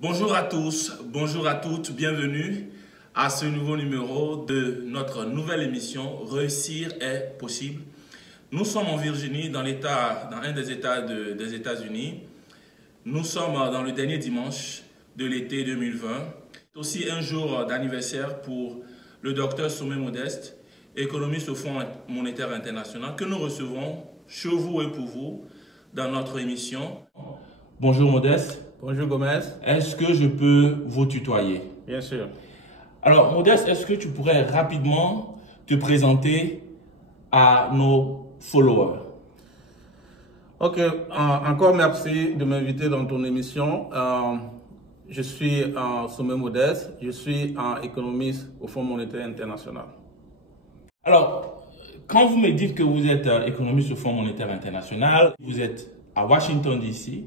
Bonjour à tous, bonjour à toutes, bienvenue à ce nouveau numéro de notre nouvelle émission Réussir est possible. Nous sommes en Virginie, dans un des États des États-Unis. Nous sommes dans le dernier dimanche de l'été 2020. C'est aussi un jour d'anniversaire pour le docteur Sommet Modeste, économiste au Fonds monétaire international, que nous recevons chez vous et pour vous dans notre émission. Bonjour Modeste. Bonjour Gomez. Est-ce que je peux vous tutoyer? Bien sûr. Alors Modeste, est-ce que tu pourrais rapidement te présenter à nos followers? Ok, encore merci de m'inviter dans ton émission. Je suis Sommet Modeste, je suis économiste au Fonds monétaire international. Alors, quand vous me dites que vous êtes économiste au Fonds monétaire international, vous êtes à Washington DC,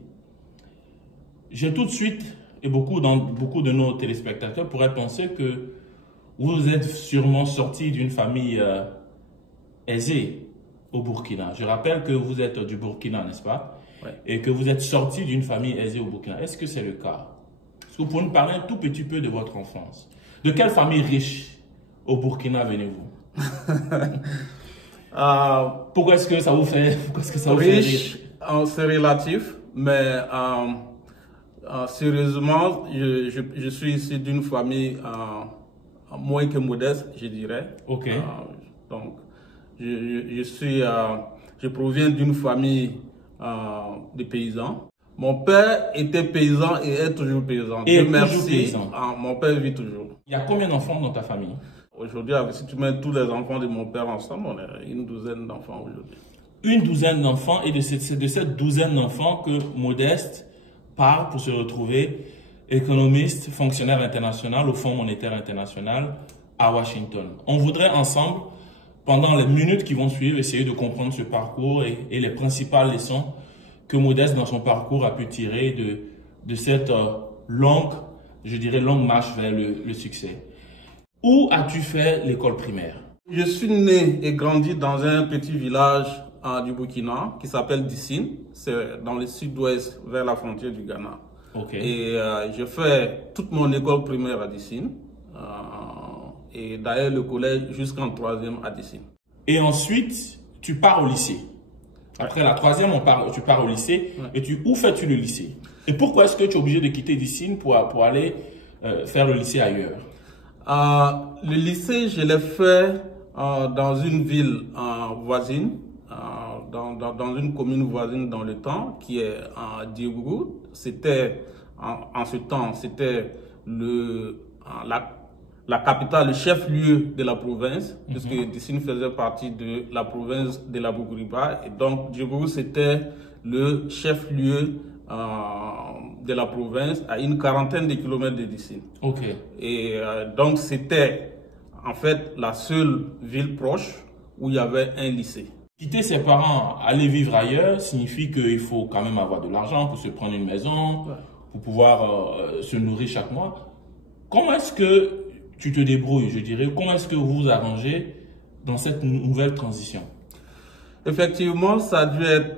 j'ai tout de suite, et beaucoup de nos téléspectateurs pourraient penser que vous êtes sûrement sorti d'une famille aisée au Burkina. Je rappelle que vous êtes du Burkina, n'est-ce pas? Ouais. Et que vous êtes sorti d'une famille aisée au Burkina. Est-ce que c'est le cas? Est-ce que vous pouvez nous parler un tout petit peu de votre enfance? De quelle famille riche au Burkina venez-vous? Pourquoi est-ce que ça vous fait, riche, c'est relatif, mais sérieusement, je suis ici d'une famille moins que modeste, je dirais. Ok. Donc, je proviens d'une famille de paysans. Mon père était paysan et est toujours paysan. Et Dieu merci, toujours paysan. mon père vit toujours. Il y a combien d'enfants dans ta famille? Aujourd'hui, si tu mets tous les enfants de mon père ensemble, on est une douzaine d'enfants aujourd'hui. Une douzaine d'enfants, et c'est de cette douzaine d'enfants que Modeste part pour se retrouver économiste, fonctionnaire international au Fonds monétaire international à Washington. On voudrait ensemble, pendant les minutes qui vont suivre, essayer de comprendre ce parcours et les principales leçons que Modeste dans son parcours a pu tirer de cette longue marche vers le succès. Où as-tu fait l'école primaire? Je suis né et grandi dans un petit village du Burkina qui s'appelle Dissine. C'est dans le sud-ouest vers la frontière du Ghana. Okay. Et j'ai fait toute mon école primaire à Dissine. Et d'ailleurs le collège jusqu'en troisième à Dissine. Et ensuite, tu pars au lycée. Après la troisième, tu pars au lycée. Ouais. Et où fais-tu le lycée? Et pourquoi est-ce que tu es obligé de quitter Dissine pour aller faire le lycée ailleurs? Le lycée, je l'ai fait dans une ville voisine, dans une commune voisine dans le temps, qui est Diégourou. C'était, en ce temps, c'était la capitale, le chef-lieu de la province, puisque Dissine faisait partie de la province de la Bougriba. Et donc, Diégourou, c'était le chef-lieu de la province à une quarantaine de kilomètres de Dissine. Ok. Et donc, c'était en fait la seule ville proche où il y avait un lycée. Quitter ses parents, aller vivre ailleurs, signifie qu'il faut quand même avoir de l'argent pour se prendre une maison, ouais, pour pouvoir se nourrir chaque mois. Comment est-ce que tu te débrouilles, je dirais? Comment est-ce que vous vous arrangez dans cette nouvelle transition? Effectivement, ça a dû être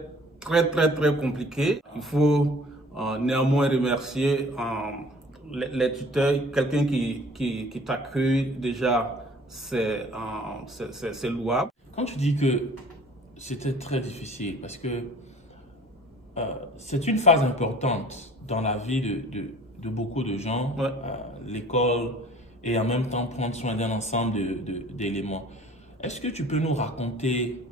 très compliqué. Il faut néanmoins remercier les tuteurs, quelqu'un qui t'accueille déjà, c'est louable. Quand tu dis que c'était très difficile, parce que c'est une phase importante dans la vie de beaucoup de gens, ouais, l'école, et en même temps prendre soin d'un ensemble d'éléments. Est-ce que tu peux nous raconter,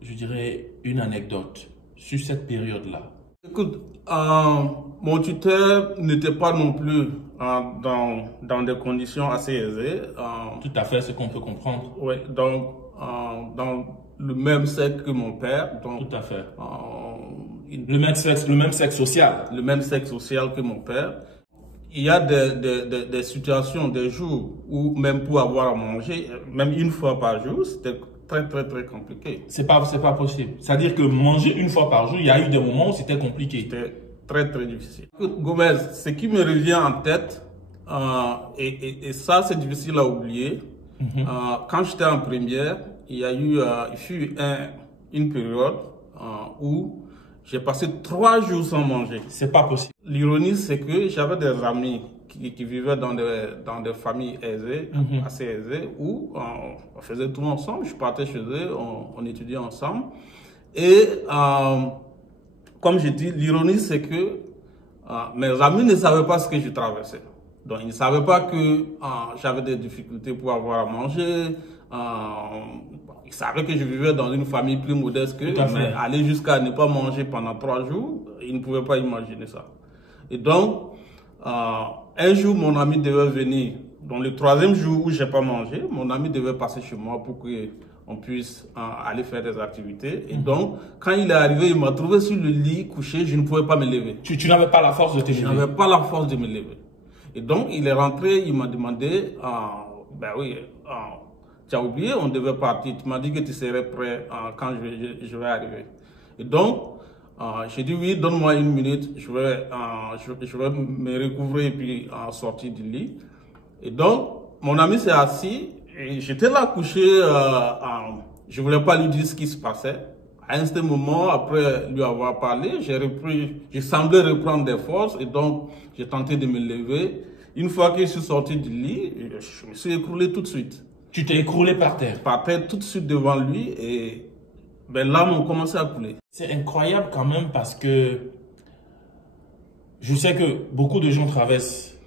je dirais, une anecdote sur cette période-là? Écoute, mon tuteur n'était pas non plus dans des conditions assez aisées. Tout à fait, ce qu'on peut comprendre. Oui, donc dans le même sexe que mon père. Donc, tout à fait. Le même sexe social. Le même sexe social que mon père. Il y a des situations, des jours où même pour avoir à manger, même une fois par jour, c'était très compliqué. C'est pas possible. C'est-à-dire que manger une fois par jour, il y a eu des moments où c'était compliqué. C'était très difficile. Écoute, Gomez, ce qui me revient en tête, et ça c'est difficile à oublier, quand j'étais en première, il fut une période où J'ai passé 3 jours sans manger. C'est pas possible. L'ironie, c'est que j'avais des amis qui vivaient dans des familles aisées, assez aisées, où on faisait tout ensemble. Je partais chez eux, on étudiait ensemble. Et comme je dis, l'ironie, c'est que mes amis ne savaient pas ce que je traversais. Donc, ils ne savaient pas que j'avais des difficultés pour avoir à manger. Ils savaient que je vivais dans une famille plus modeste qu'eux, mais aller jusqu'à ne pas manger pendant 3 jours, ils ne pouvaient pas imaginer ça. Et donc, un jour, mon ami devait venir. Dans le 3e jour où je n'ai pas mangé, mon ami devait passer chez moi pour qu'on puisse aller faire des activités. Et donc, quand il est arrivé, il m'a trouvé sur le lit, couché, je ne pouvais pas me lever. Tu n'avais pas la force de te lever? Je n'avais pas la force de me lever. Et donc, il est rentré, il m'a demandé, ben oui, tu as oublié, on devait partir. Tu m'as dit que tu serais prêt quand je vais arriver. Et donc, j'ai dit oui, donne-moi 1 minute, je vais me recouvrer et puis sortir du lit. Et donc, mon ami s'est assis et j'étais là couché, je ne voulais pas lui dire ce qui se passait. À un certain moment, après lui avoir parlé, je semblais reprendre des forces et donc j'ai tenté de me lever. Une fois que je suis sorti du lit, je me suis écroulé tout de suite. Tu t'es écroulé par terre? Par terre tout de suite devant lui et ben, larmes ont commencé à couler. C'est incroyable quand même parce que je sais que beaucoup de gens traversent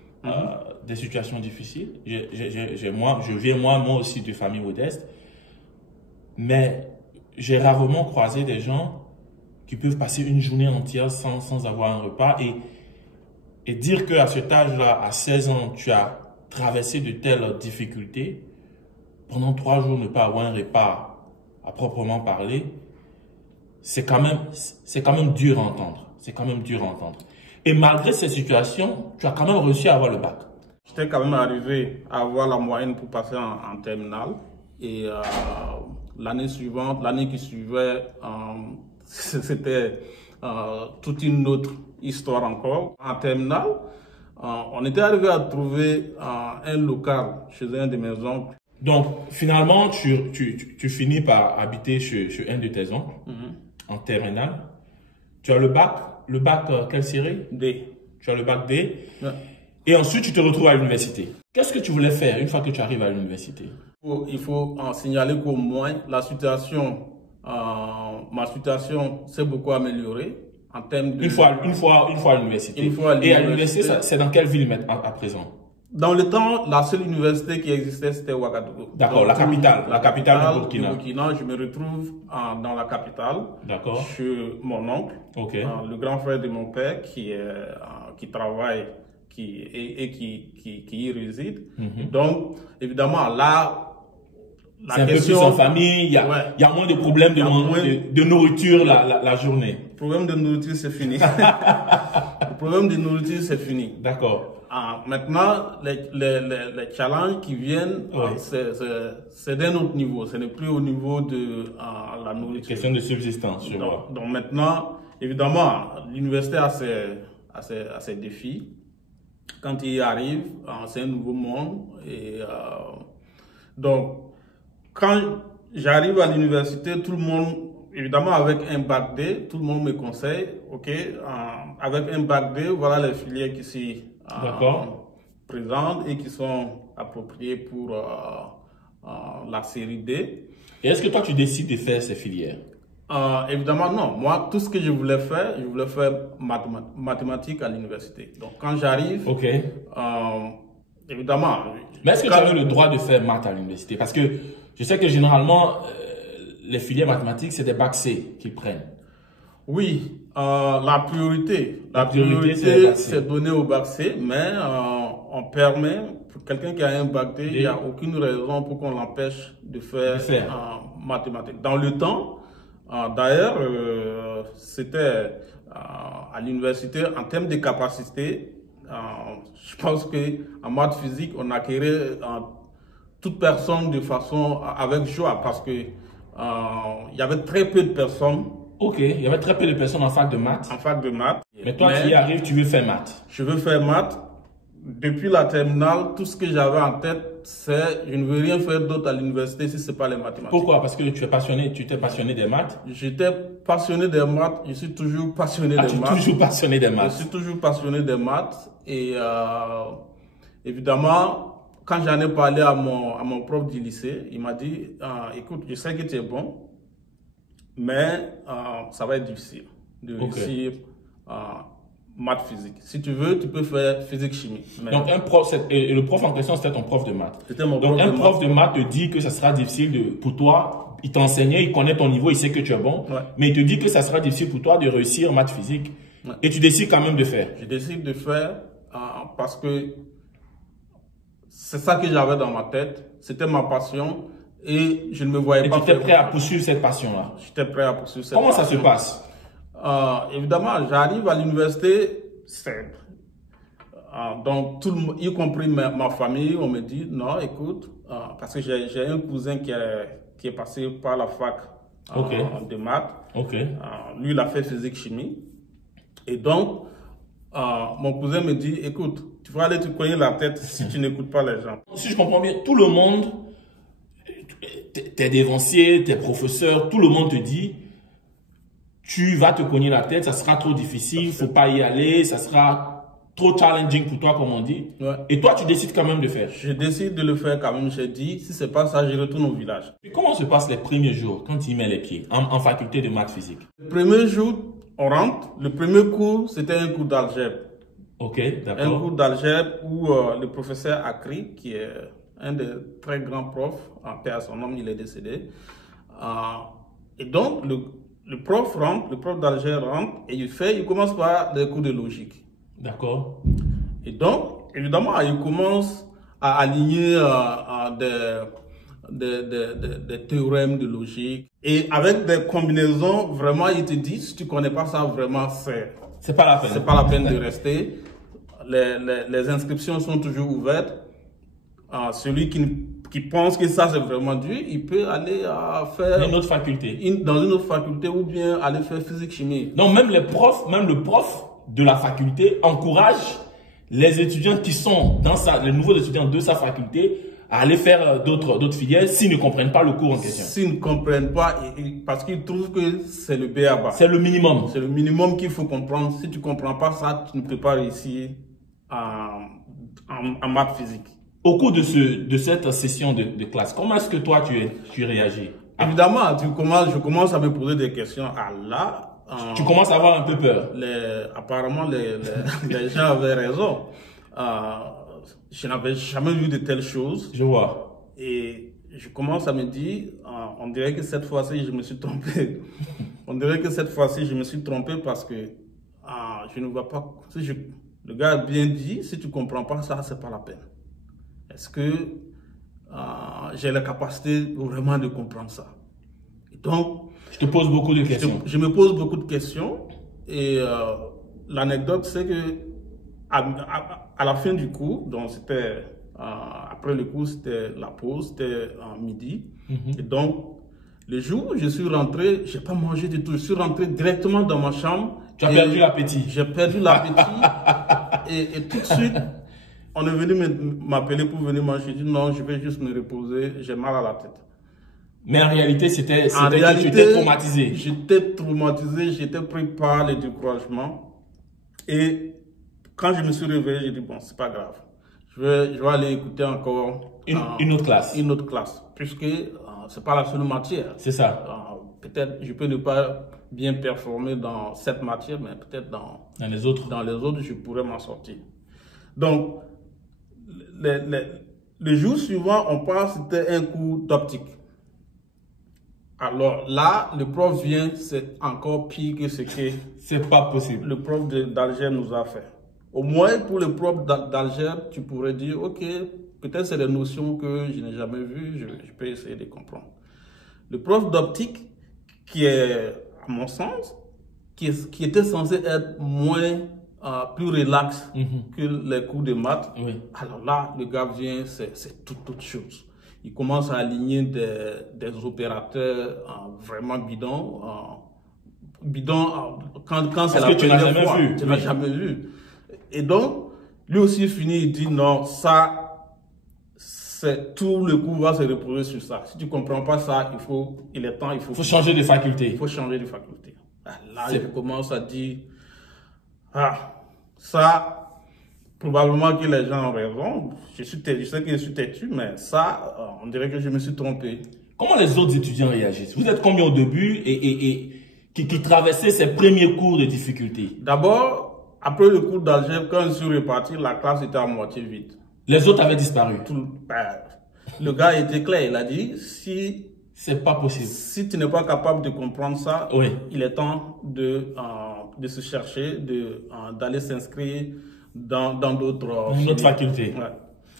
des situations difficiles. Je viens moi aussi de famille modeste, mais j'ai rarement croisé des gens qui peuvent passer une journée entière sans avoir un repas et dire qu'à cet âge-là, à 16 ans, tu as traversé de telles difficultés, pendant 3 jours ne pas avoir un repas à proprement parler, c'est quand même dur à entendre. C'est quand même dur à entendre. Et malgré ces situations, tu as quand même réussi à avoir le bac. J'étais quand même arrivé à avoir la moyenne pour passer en terminale. Et l'année suivante, l'année qui suivait, c'était toute une autre histoire encore. En terminale, on était arrivé à trouver un local chez un de mes oncles. Donc, finalement, tu finis par habiter chez un de tes oncles en terminale. Tu as le bac. Le bac, quelle série? D. Tu as le bac D. Ouais. Et ensuite, tu te retrouves à l'université. Qu'est-ce que tu voulais faire une fois que tu arrives à l'université? Il faut signaler qu'au moins, ma situation s'est beaucoup améliorée en termes de... Une fois à l'université. Et à l'université, c'est dans quelle ville à présent? Dans le temps, la seule université qui existait, c'était Ouagadougou. D'accord, la capitale du Burkina. Je me retrouve dans la capitale. D'accord. Chez mon oncle, le grand frère de mon père qui travaille et qui y réside. Donc, évidemment, là, c'est un peu plus en famille, il y a moins de problèmes de nourriture la journée. Le problème de nourriture, c'est fini. Le problème de nourriture, c'est fini. D'accord. Maintenant, les challenges qui viennent, c'est d'un autre niveau. Ce n'est plus au niveau de la nourriture. Question de subsistance, je vois. Donc maintenant, évidemment, l'université a ses défis. Quand il y arrive, c'est un nouveau monde. Et donc, quand j'arrive à l'université, tout le monde, évidemment avec un bac D, tout le monde me conseille, ok, avec un bac D, voilà les filières qui s'y présentes et qui sont appropriées pour la série D. Et est-ce que toi tu décides de faire ces filières? Évidemment non. Moi, tout ce que je voulais faire mathématiques à l'université. Donc quand j'arrive, évidemment. Mais est-ce que tu avais le droit de faire maths à l'université? Parce que je sais que généralement, les filières mathématiques, c'est des bacs C qu'ils prennent. Oui, la priorité c'est donné au bac C, mais on permet, pour quelqu'un qui a un bac D, il n'y a aucune raison pour qu'on l'empêche de faire mathématiques. Dans le temps, d'ailleurs, c'était à l'université, en termes de capacité, je pense qu'en maths physique, on acquérait toute personne de façon avec joie, parce que il y avait très peu de personnes. Ok, il y avait très peu de personnes en fac de maths. En fac de maths. Mais toi, tu y arrives, tu veux faire maths. Je veux faire maths, depuis la terminale, tout ce que j'avais en tête, c'est je ne veux rien faire d'autre à l'université si ce n'est pas les mathématiques. Pourquoi? Parce que tu étais passionné des maths? J'étais passionné des maths, je suis toujours passionné des maths. Tu es toujours passionné des maths? Je suis toujours passionné des maths et évidemment, quand j'en ai parlé à mon prof du lycée, il m'a dit, écoute, je sais que tu es bon, mais ça va être difficile de réussir maths physique. Si tu veux, tu peux faire physique chimie. Mais... Donc le prof en question, c'était ton prof de maths. C'était mon Donc prof un prof de maths te dit que ça sera difficile pour toi. Il t'enseignait, il connaît ton niveau, il sait que tu es bon, mais il te dit que ça sera difficile pour toi de réussir maths physique. Et tu décides quand même de faire. Je décide de faire parce que c'est ça que j'avais dans ma tête. C'était ma passion et je ne me voyais pas. Et tu étais prêt à poursuivre cette passion-là? J'étais prêt à poursuivre cette passion. Comment ça se passe? Évidemment, j'arrive à l'université, donc y compris ma famille, on me dit non, écoute, parce que j'ai un cousin qui est passé par la fac de maths. Lui, il a fait physique chimie. Et donc, mon cousin me dit, écoute, tu vas aller te cogner la tête si tu n'écoutes pas les gens. Si je comprends bien, tout le monde, tes dévanciers, tes professeurs, tout le monde te dit, tu vas te cogner la tête, ça sera trop difficile, faut pas y aller, ça sera trop challenging pour toi, comme on dit. Et toi, tu décides quand même de faire. Je décide de le faire quand même. J'ai dit, si c'est pas ça, je retourne au village. Et comment se passent les premiers jours quand tu y mets les pieds en faculté de maths physique? Le premier jour, on rentre. Le premier cours, c'était un cours d'algèbre. Ok, d'accord. Un cours d'algèbre où le professeur Akri, qui est un des très grands profs, en paix à son nom, il est décédé. Et donc, le prof d'algèbre rentre et il commence par des cours de logique. D'accord. Et donc, évidemment, il commence à aligner des théorèmes de logique. Et avec des combinaisons, vraiment, il te dit, si tu ne connais pas ça, vraiment, c'est pas la peine. C'est pas la peine de rester. Les inscriptions sont toujours ouvertes. Celui qui pense que ça, c'est vraiment dur, il peut aller faire... Une autre faculté. Dans une autre faculté ou bien aller faire physique-chimie. Donc, même le prof de la faculté encourage les étudiants qui sont les nouveaux étudiants de sa faculté à aller faire d'autres filières s'ils ne comprennent pas le cours en question. S'ils ne comprennent pas, parce qu'ils trouvent que c'est le b.a.-ba. C'est le minimum. C'est le minimum qu'il faut comprendre. Si tu ne comprends pas ça, tu ne peux pas réussir en maths physique. Au cours de cette session de classe, comment est-ce que toi tu réagis? Évidemment, je commence à me poser des questions. Tu commences à avoir un peu peur. Apparemment, les gens avaient raison. Je n'avais jamais vu de telles choses. Je vois. Et je commence à me dire, on dirait que cette fois-ci, je me suis trompé. On dirait que cette fois-ci, je me suis trompé parce que je ne vois pas. Le gars a bien dit, si tu ne comprends pas ça, ce n'est pas la peine. Est-ce que j'ai la capacité vraiment de comprendre ça? Et donc, je te pose beaucoup de questions. Je me pose beaucoup de questions. Et l'anecdote, c'est que à la fin du cours, donc c'était après le cours, c'était la pause, c'était midi. Et donc, le jour où je suis rentré, je n'ai pas mangé du tout. Je suis rentré directement dans ma chambre. Tu as perdu l'appétit. J'ai perdu l'appétit. et tout de suite, on est venu m'appeler pour venir manger. J'ai dit non, je vais juste me reposer, j'ai mal à la tête. Mais en réalité, c'était que tu étais traumatisé. J'étais traumatisé, j'étais pris par le découragement. Et quand je me suis réveillé, j'ai dit bon, c'est pas grave. Je vais aller écouter encore une autre classe. Une autre classe, puisque c'est pas la seule matière. C'est ça. Peut-être je peux ne pas bien performer dans cette matière, mais peut-être dans les autres. Dans les autres, je pourrais m'en sortir. Donc, le jour suivant, on pense que c'était un cours d'optique. Alors là, le prof vient, c'est encore pire que ce que c'est pas possible. Le prof d'algèbre nous a fait. Au moins, pour le prof d'algèbre, tu pourrais dire, ok, peut-être c'est des notions que je n'ai jamais vues, je peux essayer de comprendre. Le prof d'optique, qui est, à mon sens, qui était censé être plus relax que les cours de maths. Oui. Alors là, le gars vient, c'est toute autre chose. Il commence à aligner des opérateurs vraiment bidons. Quand c'est la première fois. Tu n'as jamais vu. Et donc, Lui aussi finit, il dit non, ça, tout le cours va se reposer sur ça. Si tu ne comprends pas ça, il est temps, il faut changer de faculté. Il faut changer de faculté. Là, je commence à dire, ça, probablement que les gens ont raison. Je sais que je suis têtu, mais ça, on dirait que je me suis trompé. Comment les autres étudiants réagissent? Vous êtes combien au début et qui traversaient ces premiers cours de difficulté? D'abord, après le cours d'algèbre, quand je suis reparti, la classe était à moitié vide. Les autres avaient disparu. Le gars était clair, il a dit, c'est pas possible. Si tu n'es pas capable de comprendre ça, oui, il est temps de se chercher, d'aller s'inscrire dans d'autres facultés. Ouais.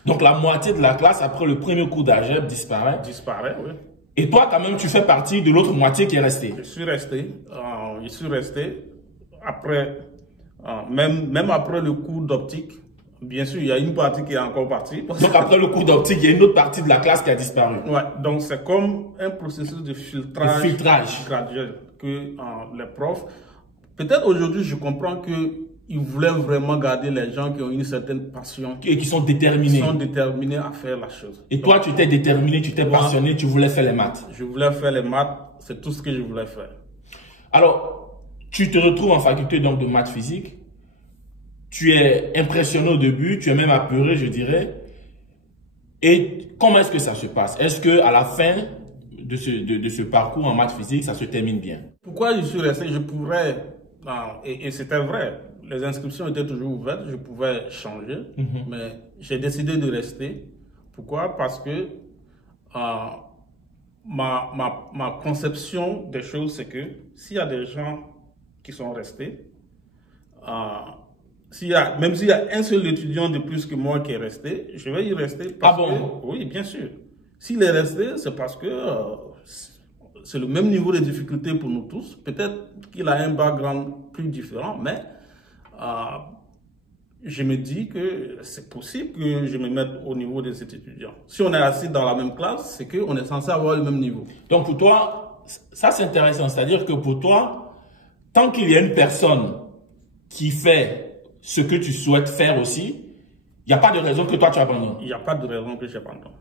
Donc la moitié de la classe, après le premier cours d'algèbre, disparaît. Disparaît, oui. Et toi, quand même, tu fais partie de l'autre moitié qui est restée. Je suis resté. Après, même après le cours d'optique. Bien sûr, il y a une partie qui est encore partie. Donc après le cours d'optique, il y a une autre partie de la classe qui a disparu. Ouais, donc c'est comme un processus de filtrage graduel que les profs... Peut-être aujourd'hui, je comprends qu'ils voulaient vraiment garder les gens qui ont une certaine passion. Et qui sont déterminés. Qui sont déterminés à faire la chose. Et toi, tu étais déterminé, tu étais passionné, tu voulais faire les maths. Je voulais faire les maths, c'est tout ce que je voulais faire. Alors, tu te retrouves en faculté donc de maths physique. Tu es impressionné au début, tu es même apeuré, je dirais. Et comment est-ce que ça se passe? Est-ce qu'à la fin de ce parcours en maths physique, ça se termine bien? Pourquoi je suis resté? Je pourrais, et c'était vrai, les inscriptions étaient toujours ouvertes, je pouvais changer, mais j'ai décidé de rester. Pourquoi? Parce que ma conception des choses, c'est que s'il y a des gens qui sont restés, même s'il y a un seul étudiant de plus que moi qui est resté, je vais y rester parce que, oui, bien sûr. S'il est resté, c'est parce que c'est le même niveau de difficulté pour nous tous. Peut-être qu'il a un background plus différent, mais je me dis que c'est possible que je me mette au niveau de cet étudiant. Si on est assis dans la même classe, c'est qu'on est censé avoir le même niveau. Donc pour toi, ça c'est intéressant. C'est-à-dire que pour toi, tant qu'il y a une personne qui fait ce que tu souhaites faire aussi, il n'y a pas de raison que toi tu abandonnes. Il n'y a pas de raison que j'abandonne.